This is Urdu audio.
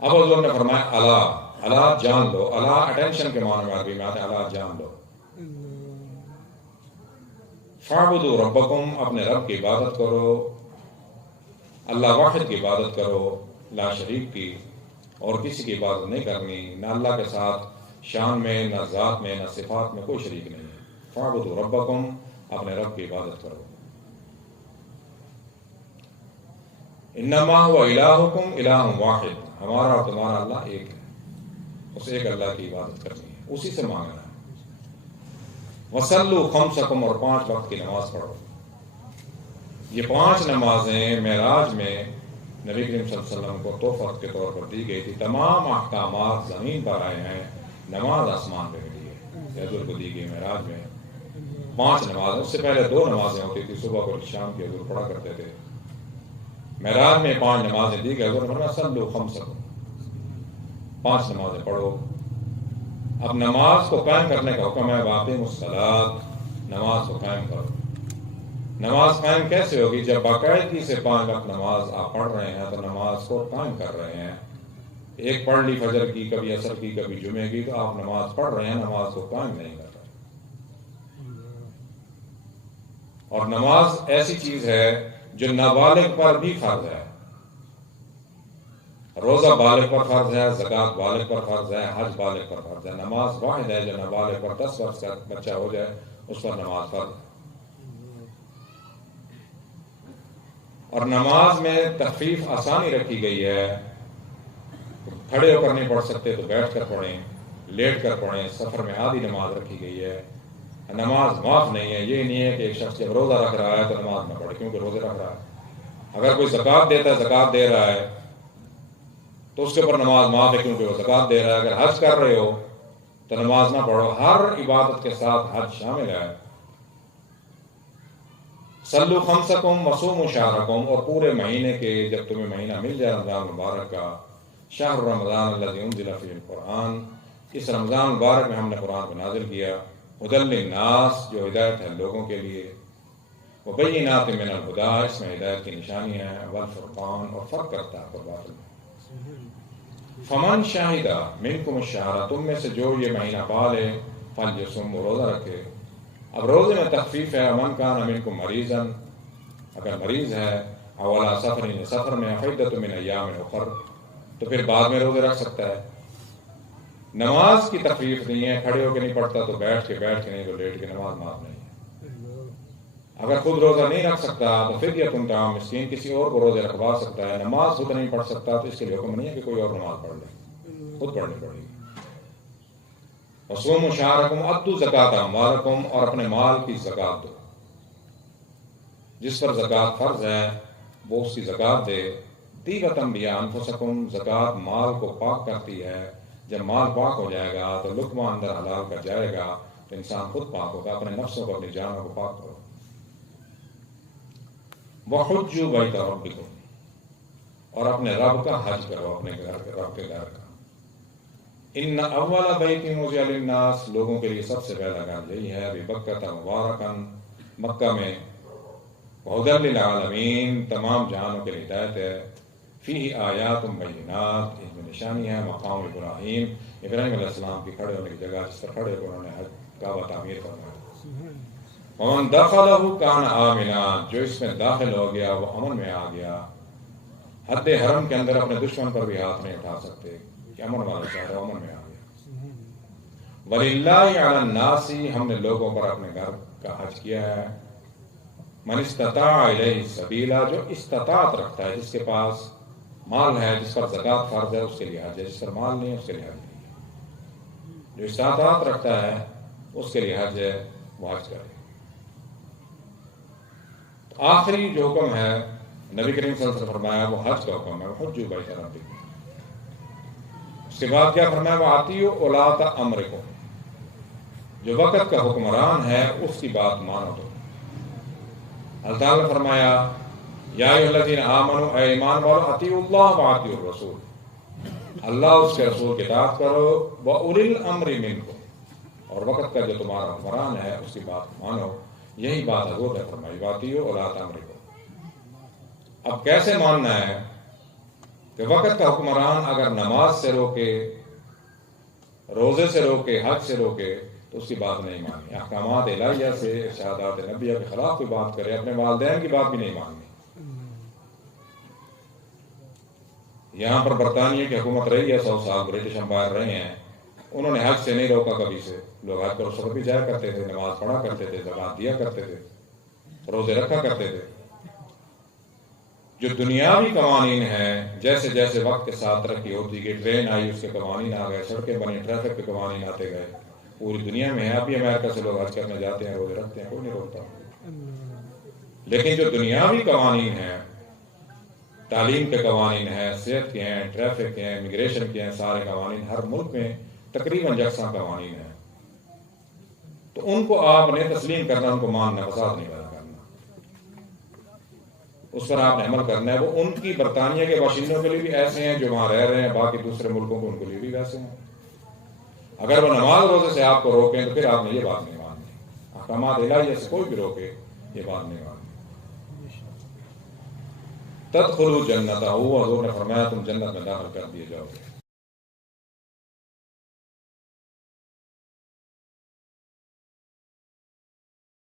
اب حضور نے فرمایا اللہ اللہ جان لو، اللہ اٹینشن کے معنی میں عربی میں آتے ہیں، اللہ جان لو، فاعبدوا ربکم، اپنے رب کی عبادت کرو، اللہ واحد کی عبادت کرو، لا شریک کی، اور کسی کی عبادت نہیں کرنی، نہ اللہ کے ساتھ شان میں، نہ ذات میں، نہ صفات میں کوئی شریک نہیں ہے۔ فاعبدوا ربکم، اپنے رب کی عبادت کرو۔ انما هو الہکم الہ واحد، ہمارا اور تمہارا اللہ ایک ہے، اس ایک اللہ کی عبادت کرنی ہے، اسی سے مانگنا ہے۔ وصلوا خمسکم، اور 5 وقت کی نماز پڑھو۔ یہ 5 نمازیں معراج میں نبی کریم صلی اللہ علیہ وسلم کو تحفہ کے طور پر دی گئی تھی۔ تمام احکامات زمین پر آئے ہیں، نماز آسمان پہ ملی ہے، حضور کو دی گئی معراج میں 5 نماز۔ اس سے پہلے 2 نمازیں ہوتی تھی، صبح اور شام کی حضور پڑھا کرتے تھے۔ معراج میں 5 نمازیں دی گئی، حضور نے فرمایا صلوا خمسکم، 5 نمازیں پڑھو۔ اب نماز کو قائم کرنے کا حکم ہے، واقیموا الصلاۃ، نماز کو قائم کرو۔ نماز قائم کیسے ہوگی؟ جب باقاعدگی سے 5 وقت نماز آپ پڑھ رہے ہیں تو نماز کو قائم کر رہے ہیں۔ ایک پڑھ لی فجر کی، کبھی عصر کی، کبھی جمعے کی، تو آپ نماز پڑھ رہے ہیں، نماز کو قائم نہیں کر رہے۔ اور نماز ایسی چیز ہے جو نابالغ پر بھی فرض ہے۔ روزہ بالغ پر فرض ہے، زکوٰۃ بالغ پر فرض ہے، حج بالغ پر فرض ہے۔ نماز واحد ہے جو نابالغ پر 10 برس کا بچہ ہو جائے اس پر نماز فرض ہے۔ اور نماز میں تخفیف آسانی رکھی گئی ہے، کھڑے ہو کر نہیں پڑھ سکتے تو بیٹھ کر پڑھیں، لیٹ کر پڑھیں، سفر میں آدھی نماز رکھی گئی ہے۔ نماز معاف نہیں ہے، یہ نہیں ہے کہ ایک شخص جب روزہ رکھ رہا ہے تو نماز نہ پڑھے کیونکہ روزے رکھ رہا ہے۔ اگر کوئی زکوٰۃ دیتا ہے، زکوٰۃ دے رہا ہے تو اس کے اوپر نماز معاف ہے کیونکہ وہ زکوٰۃ دے رہا ہے۔ اگر حج کر رہے ہو تو نماز نہ پڑھو، ہر عبادت کے ساتھ حج شامل ہے۔ صلوا خمسکم وصوموا شہرکم، اور پورے مہینے کے جب تمہیں مہینہ مل جائے رمضان مبارک کا، شہر رمضان الذی انزل فیہ القرآن، اس رمضان مبارک میں ہم نے قرآن کو نازل کیا، ھدی للناس، جو ہدایت ہے لوگوں کے لیے، وبینات من الہدی، اس میں ہدایت کی نشانی ہے، والفرقان، اور فرق کرتا ہے باطل میں۔ فمن شاہد منکم الشہر، تم میں سے جو یہ مہینہ پالے، فلیصم، وہ روزہ رکھے۔ اب روزے میں تخفیف ہے، من کان منکم مریضا، اگر مریض ہے، او علی سفر، سفر میں، فعدۃ من ایام اخر، تو پھر بعد میں روزے رکھ سکتا ہے۔ نماز کی تخفیف نہیں ہے، کھڑے ہو کے نہیں پڑھتا تو بیٹھ کے نہیں تو لیٹ کے، نماز معاف نہیں ہے۔ اگر خود روزہ نہیں رکھ سکتا تو فدیۃ طعام مسکین، کسی اور کو روزے رکھوا سکتا ہے۔ نماز خود نہیں پڑھ سکتا تو اس کے لیے حکم نہیں ہے کہ کوئی اور نماز پڑھ لے، خود پڑھنی پڑے گی۔ وصوموا شہرکم، ادوا زکاۃ اموالکم، اور اپنے مال کی زکوٰۃ دو۔ جس پر زکوٰۃ فرض ہے وہ اس کی زکوٰۃ دے۔ طیبۃ بانفسکم، زکوٰۃ مال کو پاک کرتی ہے۔ جب مال پاک ہو جائے گا تو لقمہ اندر حلال کا جائے گا تو انسان خود پاک ہوگا۔ اپنے نفسوں کو، اپنی جانوں کو پاک کرو۔ وحجوا بیت ربکم، اور اپنے رب کا حج کرو، اپنے گھر کے رب کے گھر کا۔ ان اول بیت وضع للناس، لوگوں کے لیے سب سے پہلا گھر یہی ہے، ببکۃ مبارکا، مکہ میں، وہدی للعالمین، تمام جہانوں کے لیے ہدایت ہے، فیہ آیات بینات، اس میں نشانی ہے، مقام ابراہیم، ابراہیم علیہ السلام کی کھڑے ہونے کی جگہ، جس پر کھڑے ہو کر انہوں نے کعبہ تعمیر فرمایا۔ ومن دخلہ کان آمنا، جو اس میں داخل ہو گیا وہ امن میں آ گیا۔ حد حرم کے اندر اپنے دشمن پر بھی ہاتھ نہیں اٹھا سکتے کہ امن والا شہر ہے، امن میں آ گیا۔ وللہ علی الناس، ہم نے لوگوں پر اپنے گھر کا حج کیا ہے، من استطاع الیہ سبیلا، جو استطاعت رکھتا ہے، جس کے پاس مال ہے، جس پر زکوٰۃ فرض ہے اس کے لیے حج ہے، جس پر مال نہیں ہے اس کے لیے حج نہیں ہے۔ جو استطاعت رکھتا ہے اس کے لیے حج ہے، وہ حج کرے۔ آخری جو حکم ہے نبی کریم صلی اللہ علیہ وسلم فرمایا وہ حج کا حکم ہے، حجوا بیت ربکم۔ اس کے بعد کیا فرمایا؟ وَأَطِیعُوا وُلَاةَ أَمْرِکُم، جو وقت کا حکمران ہے اس کی بات مانو۔ تو اللہ تعالیٰ نے فرمایا یا ایھا الذین آمنوا، اے ایمان والو، اطیعوا اللہ واطیعوا الرسول، اللہ اس کے رسول کی اطاعت کرو، وَأُولِي الْأَمْرِ مِنکم، اور وقت کا جو تمہارا حکمران ہے اس کی بات مانو۔ یہی بات حضور نے فرمائی، وَأَطِیعُوا وُلَاةَ أَمْرِکُم۔ اب کیسے ماننا ہے؟ کہ وقت کا حکمران اگر نماز سے روکے، روزے سے روکے، حج سے روکے تو اس کی بات نہیں ماننی، احکامات الہیہ سے، ارشادات نبیہ کے خلاف کوئی بات کرے، اپنے والدین کی بات بھی نہیں ماننی۔ یہاں پر برطانیہ کی حکومت رہی ہے 100 سال، برٹش امپائر رہے ہیں، انہوں نے حج سے نہیں روکا کبھی سے، لوگ حج پر اس وقت بھی جایا کرتے تھے، نماز پڑھا کرتے تھے، زکوٰۃ دیا کرتے تھے، روزے رکھا کرتے تھے۔ جو دنیاوی قوانین ہیں، جیسے جیسے وقت کے ساتھ ترقی ہوتی گئی، ٹرین آئی اس کے قوانین آ گئے، سڑکیں بنی، ٹریفک کے قوانین آتے گئے، پوری دنیا میں ہے۔ ابھی امریکہ سے لوگ حج کرنے جاتے ہیں، روزے رکھتے ہیں، کوئی نہیں روکتا۔ لیکن جو دنیاوی قوانین ہیں، تعلیم کے قوانین ہیں، صحت کے ہیں، ٹریفک کے ہیں، امیگریشن کے ہیں، سارے قوانین ہر ملک میں تقریباً یکساں قوانین ہیں، تو ان کو آپ نے تسلیم کرنا، ان کو ماننا، فساد نہیں پیدا کرنا، اس پر آپ نے عمل کرنا ہے۔ وہ ان کی برطانیہ کے باشندوں کے لیے بھی ایسے ہیں جو وہاں رہ رہے ہیں، باقی دوسرے ملکوں کو ان کے لیے بھی ویسے ہیں۔ اگر وہ نماز روزے سے آپ کو روکیں تو پھر آپ نے یہ بات نہیں ماننی، احکامات الہیہ سے کوئی بھی روکے یہ بات نہیں ماننی۔ تدخلوا جنت، حضور نے فرمایا تم جنت میں داخل کر دیے جاؤ گے۔